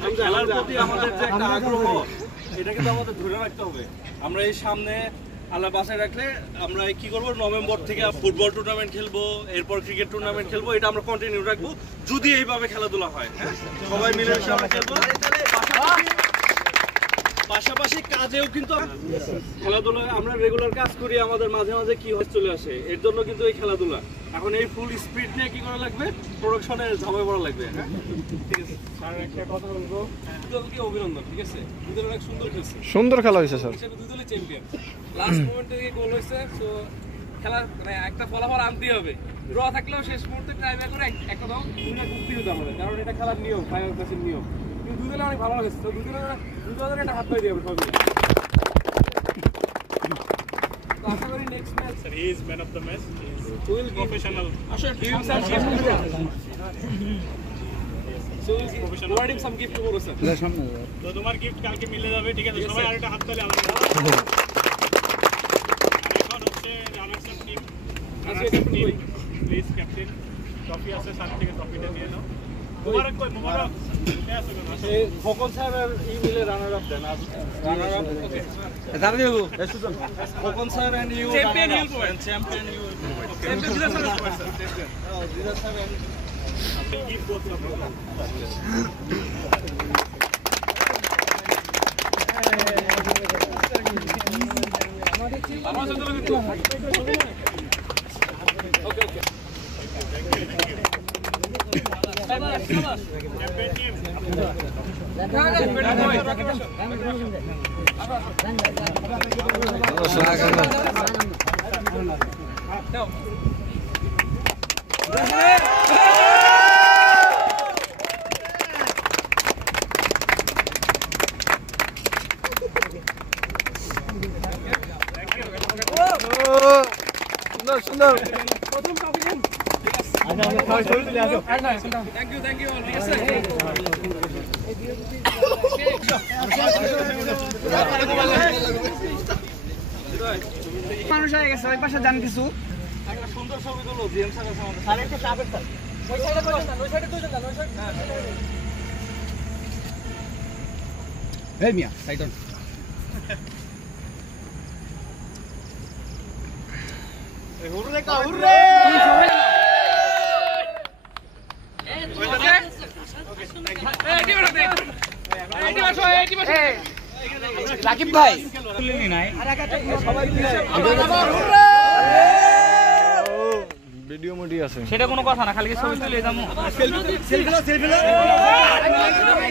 খেলার প্রতি আমাদের যে একটা আগ্রহ এটা কিন্তু আমাদের ধরে রাখতে হবে। আমরা এই সামনে আল্লাহ বাসায় রাখলে আমরা কি করবো, নভেম্বর থেকে ফুটবল টুর্নামেন্ট খেলবো, এরপর ক্রিকেট টুর্নামেন্ট খেলবো, এটা আমরা কন্টিনিউ রাখবো যদি এইভাবে খেলাধুলা হয়। হ্যাঁ, সবাই মিলে আমরা খেলবো। পাশাপাশি কাজেও কিন্তু খেলাধুলা আমরা রেগুলার কাজ করি, আমাদের মাঝে মাঝে কি হয়ে চলে আসে, এর জন্য কিন্তু এই খেলাধুলা এখন এই ফুল স্পিড নিয়ে কি করা লাগবে, প্রোডাকশনে ঝাঁপায় পড়া লাগবে। হ্যাঁ ঠিক আছে স্যার, একটা কথা বলবো, দুদলকে অভিনন্দন। ঠিক আছে, দুদল অনেক সুন্দর খেলছে, সুন্দর খেলা হয়েছে স্যার, দুদলই চ্যাম্পিয়ন। লাস্ট মোমেন্টে গোল হয়েছে, তো খেলা মানে একটা ফলাফল আনতেই হবে। ড্র থাকলেও শেষ মুহূর্তে টাইমে করে একটা দাও দুনিয়া মুক্তি হতে হবে, কারণ এটা খেলার নিয়ম, ফাইনাল ম্যাচের নিয়ম। কিন্তু দুদলে অনেক ভালো হয়েছে, তো দুদলের একটা হাত পাই দিয়ে হবে সবই। তো আশা করি next match Sir, he is man of the match. He is professional. So we'll provide him some gift tomorrow, sir. তো তোমার গিফট কালকে মিলে যাবে, ঠিক আছে? সবাই আরেকটা হাত তালি আমাদের। আর এখন হচ্ছে runners up team. Please captain, trophy আছে সাথে থেকে ট্রফিটা নিয়ে নাও। মুবারক কই, মুবারক। এই ফকন স্যারের ইমেলে রানার আপ দেন। রানার আপ ওকে দাবি দেব ফকন sir and you champion you champion you champion sir champion জিরা স্যার এন্ড গিফট করতে হবে। আমার সাথে একটু ওকে ওকে সুন্দর থ্যাংক ইউ ঠিক আছে। মানুষ হয়ে গেছে, ওই পাশে যান কিছু একটা সুন্দর ছবি তুলো জিএম স্যারের সামনে। স্যার একটা চাপের স্যার ওই সাইডে কই যান, ওই সাইডে কই যান, ওই সাইডে এই মিয়া সাইডন হুররে কা হুররে রাকিব ভাই ভিডিও মোডি আছে, সেটা কোনো কথা না, খালি ছবি তুলে যাবো।